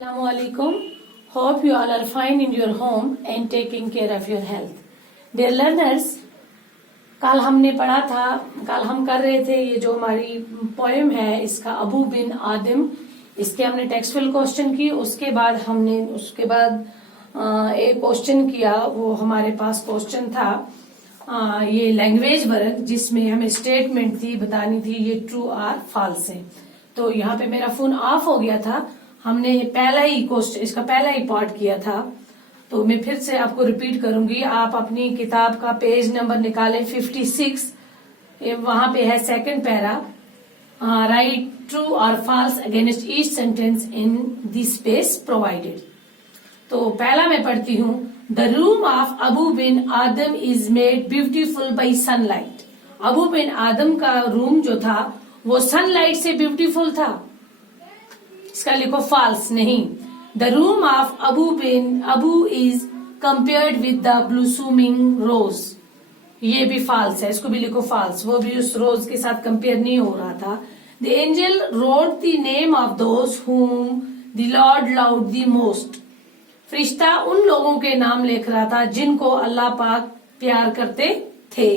Assalamualaikum. Hope you all are fine in your home and taking care of your health. Dear learners, कल हमने पढ़ा था, कल हम कर रहे थे ये जो हमारी पोएम है इसका अबू बिन आदिम, इसके हमने टेक्सचुअल क्वेश्चन की। उसके बाद एक क्वेश्चन किया, वो हमारे पास क्वेश्चन था ये लैंग्वेज वर्क, जिसमें हमें स्टेटमेंट थी बतानी थी ये ट्रू और फॉल्स है। तो यहाँ पे मेरा फोन ऑफ हो गया था, हमने पहला ही क्वेश्चन इसका पहला ही पार्ट किया था, तो मैं फिर से आपको रिपीट करूंगी। आप अपनी किताब का पेज नंबर निकालें 56, वहां पे है second para, write true or false against each sentence in the space provided. तो पहला मैं पढ़ती हूँ, the room of Abou Ben Adhem is made beautiful by sunlight. Abou Ben Adhem का रूम जो था वो सनलाइट से ब्यूटीफुल था। इसका लिखो फॉल्स, नहीं। The room of Abou is compared with the blossoming rose, ये भी फॉल्स है, इसको भी लिखो फॉल्स, वो भी उस रोज के साथ कंपेयर नहीं हो रहा था। The angel wrote the name of those whom the Lord loved the most. फरिश्ता उन लोगों के नाम लिख रहा था जिनको अल्लाह पाक प्यार करते थे,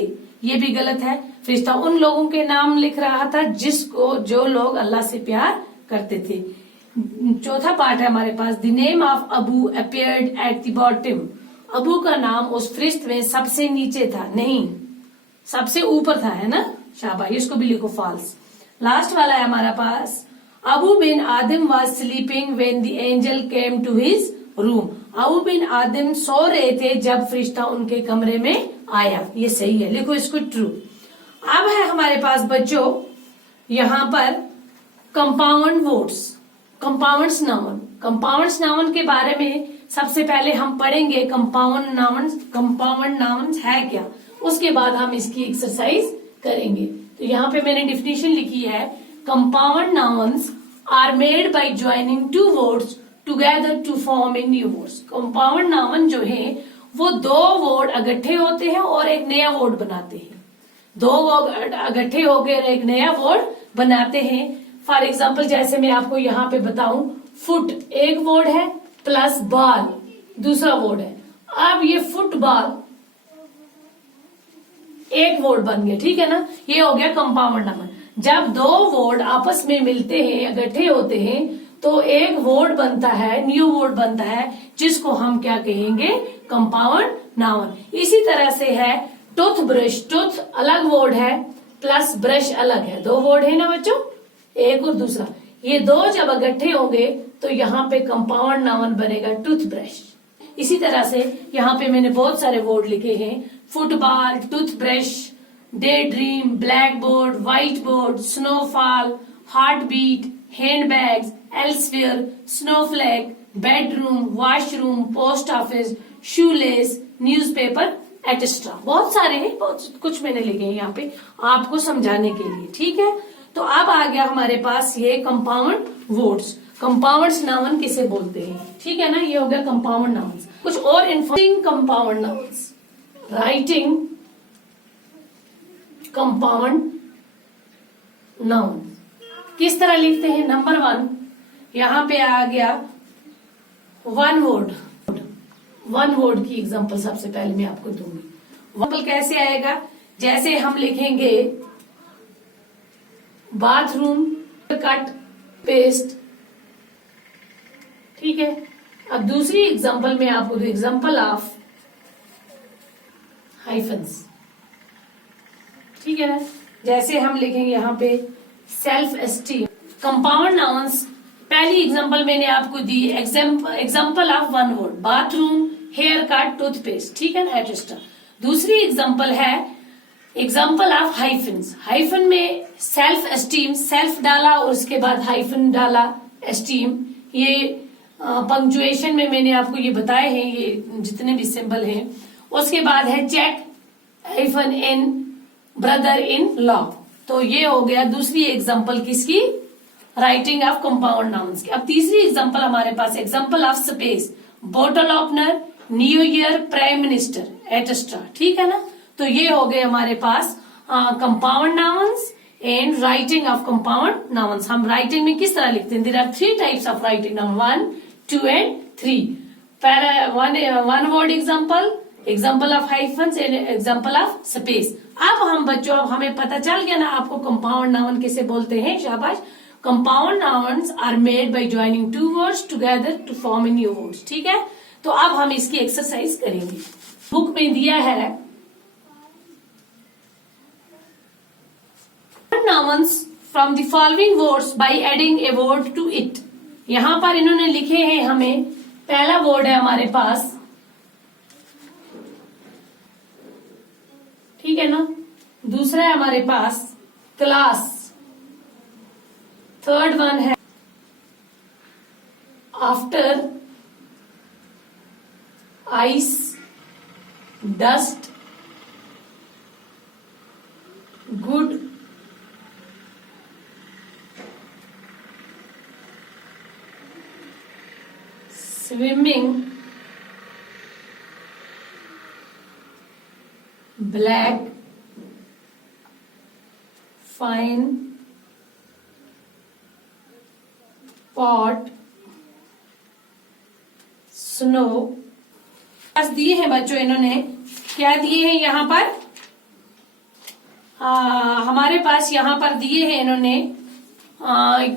ये भी गलत है। फरिश्ता उन लोगों के नाम लिख रहा था जो लोग अल्लाह से प्यार करते थे। चौथा पार्ट है हमारे पास, the name of Abou appeared at the bottom. अबू का नाम उस फरिश्त में सबसे नीचे था, नहीं सबसे ऊपर था, है ना, शाबाश, इसको भी लिखो फॉल्स। लास्ट वाला है हमारा पास, Abou Ben Adhem was sleeping when the angel came to his room. Abou Ben Adhem सो रहे थे जब फरिश्ता उनके कमरे में आया, ये सही है, लिखो इसको ट्रू। अब है हमारे पास बच्चों यहाँ पर compound words, compounds noun. Compounds noun के बारे में सबसे पहले हम पढ़ेंगे कंपाउंड नाउन्स है क्या, उसके बाद हम इसकी एक्सरसाइज करेंगे। तो यहाँ पे मैंने डिफिनेशन लिखी है, compound nouns are made by joining two words together to form a new words. Compound noun जो है वो दो वर्ड इकट्ठे होते हैं और एक नया वर्ड बनाते हैं, दो वर्ड इकट्ठे होकर एक नया वर्ड बनाते हैं। फॉर एग्जाम्पल जैसे मैं आपको यहाँ पे बताऊं, फुट एक वर्ड है प्लस बॉल दूसरा वर्ड है। अब ये फुटबॉल एक वर्ड बन गया, ठीक है ना, ये हो गया कंपाउंड नाउन। जब दो वर्ड आपस में मिलते हैं, इकट्ठे होते हैं, तो एक वर्ड बनता है, न्यू वर्ड बनता है, जिसको हम क्या कहेंगे, कंपाउंड नाउन। इसी तरह से है टूथ ब्रश, टूथ अलग वर्ड है प्लस ब्रश अलग है, दो वर्ड है ना बच्चों, एक और दूसरा, ये दो जब इकट्ठे होंगे तो यहाँ पे कंपाउंड नाउन बनेगा टूथ ब्रश। इसी तरह से यहाँ पे मैंने बहुत सारे वर्ड लिखे हैं, football, tooth brush, day dream, black board, white board, snowfall, heart beat, hand bags, elsewhere, snowflake, bedroom, washroom, post office, shoelace, newspaper etcetera. बहुत सारे हैं, बहुत कुछ मैंने लिखे हैं यहाँ पे आपको समझाने के लिए, ठीक है। तो अब आ गया हमारे पास ये कंपाउंड वर्ड्स, कंपाउंड्स नाउन किसे बोलते हैं, ठीक है ना, ये हो गया कंपाउंड नाउन्स। कुछ और information, compound nouns, writing compound noun किस तरह लिखते हैं। नंबर 1 यहाँ पे आ गया वन वर्ड की एग्जांपल सबसे पहले मैं आपको दूंगी। एग्जांपल कैसे आएगा, जैसे हम लिखेंगे बाथरूम, कट, पेस्ट, ठीक है। अब दूसरी एग्जांपल में आपको दो, एग्जांपल ऑफ हाइफन्स, ठीक है ना, जैसे हम लिखेंगे यहाँ पे सेल्फ एस्टीम। कंपाउंड नाउन्स पहली एग्जांपल मैंने आपको दी, example of one word, bathroom, hair cut, toothpaste, ठीक है ना, एक्सेट्रा। दूसरी एग्जांपल है एग्जाम्पल ऑफ हाइफन्स। हाइफन में सेल्फ एस्टीम, सेल्फ डाला और उसके बाद हाइफन डाला एस्टीम। ये पंक्चुएशन में मैंने आपको ये बताए हैं, ये जितने भी सिंबल हैं। उसके बाद है check, hyphen in, brother in law. तो ये हो गया दूसरी एग्जाम्पल किसकी, राइटिंग ऑफ कंपाउंड नाउन्स की। अब तीसरी एग्जाम्पल हमारे पास, example of space, bottle opener, new year, prime minister etcetera, ठीक है ना। तो ये हो गए हमारे पास compound nouns and writing of compound nouns. हम राइटिंग में किस तरह लिखते हैं, there are 3 types of writing noun, 1 2 and 3. One word example of hyphens and example of space. अब हम बच्चों, अब हमें पता चल गया ना आपको कंपाउंड नाउन किसे बोलते हैं. शाबाश. Compound nouns are made by joining 2 words together to form a new words. ठीक है. तो अब हम इसकी एक्सरसाइज करेंगे. बुक में दिया है nouns from the following words by adding a word to it. यहां पर इन्होंने लिखे हैं हमें. पहला वर्ड है हमारे पास, ठीक है ना. दूसरा है हमारे पास क्लास. थर्ड वन है after, ice, dust, good, swimming, black, fine, pot, snow. दिए हैं बच्चों इन्होंने. क्या दिए हैं यहाँ पर? हमारे पास यहाँ पर दिए हैं इन्होंने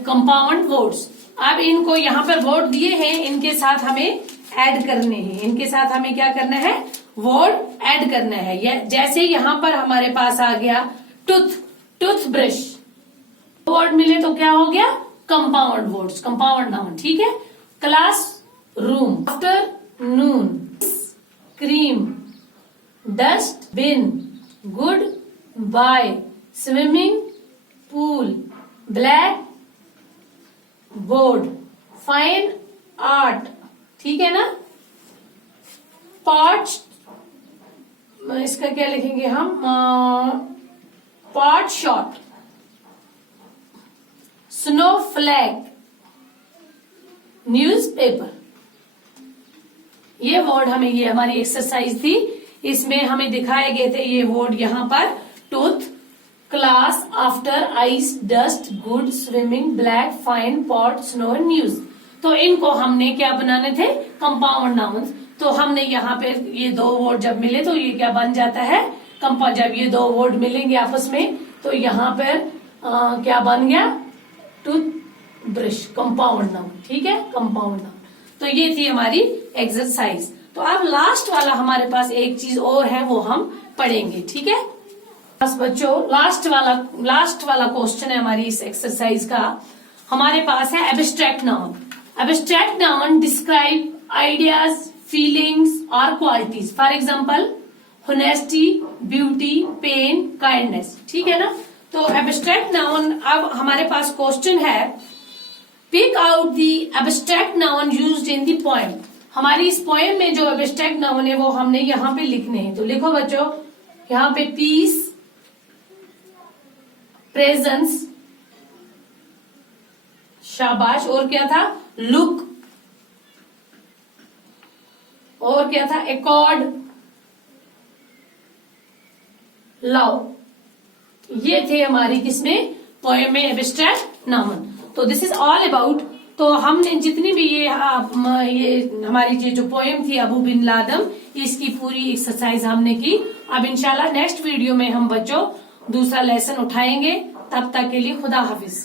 कंपाउंड वर्ड्स. अब इनको यहाँ पर वर्ड दिए हैं, इनके साथ हमें ऐड करने हैं. इनके साथ हमें क्या करना है? वर्ड ऐड करना है. जैसे यहाँ पर हमारे पास आ गया टूथब्रश. वर्ड मिले तो क्या हो गया? Compound words, compound noun. ठीक है. Class room, afternoon, cream, dust bin, good bye, swimming pool, black board, fine art. ठीक है ना. पॉट, इसका क्या लिखेंगे हम? Pot shot, snow flag, newspaper. ये वर्ड हमें, ये हमारी एक्सरसाइज थी. इसमें हमें दिखाए गए थे ये वर्ड यहाँ पर. Tooth, class, after, ice, dust, good, swimming, black, fine, pot, snow, news. तो इनको हमने क्या बनाने थे? Compound nouns. तो हमने यहाँ पे ये दो वर्ड जब मिले तो ये क्या बन जाता है? जब ये दो वर्ड मिलेंगे आपस में तो यहाँ पर क्या बन गया? Tooth brush, compound noun. ठीक है, कंपाउंड नाउन. तो ये थी हमारी एक्सरसाइज. तो अब लास्ट वाला हमारे पास एक चीज और है, वो हम पढ़ेंगे. ठीक है. बस बच्चों, लास्ट वाला क्वेश्चन है हमारी इस एक्सरसाइज का. हमारे पास है abstract noun. Abstract noun describe ideas, feelings और qualities. For example honesty, beauty, pain, kindness. ठीक है ना. तो एब्स्ट्रैक्ट नाउन, अब हमारे पास क्वेश्चन है pick out the abstract noun used in the poem. हमारी इस पोएम में जो एब्स्ट्रैक्ट नाउन है वो हमने यहाँ पे लिखने हैं. तो लिखो बच्चों, यहाँ पे पीस, प्रेजेंस, शाबाश, और क्या था? लुक, और क्या था? Accord, love. ये थे हमारी किसमें? पोएम में एब्स्ट्रैक्ट नाउन. तो दिस इज ऑल अबाउट. तो हमने जितनी भी ये हमारी जो पोएम थी अबू बिन लादम, इसकी पूरी एक्सरसाइज हमने की. अब इंशाल्लाह नेक्स्ट वीडियो में हम बच्चों दूसरा लेसन उठाएंगे. तब तक के लिए खुदा हाफिज.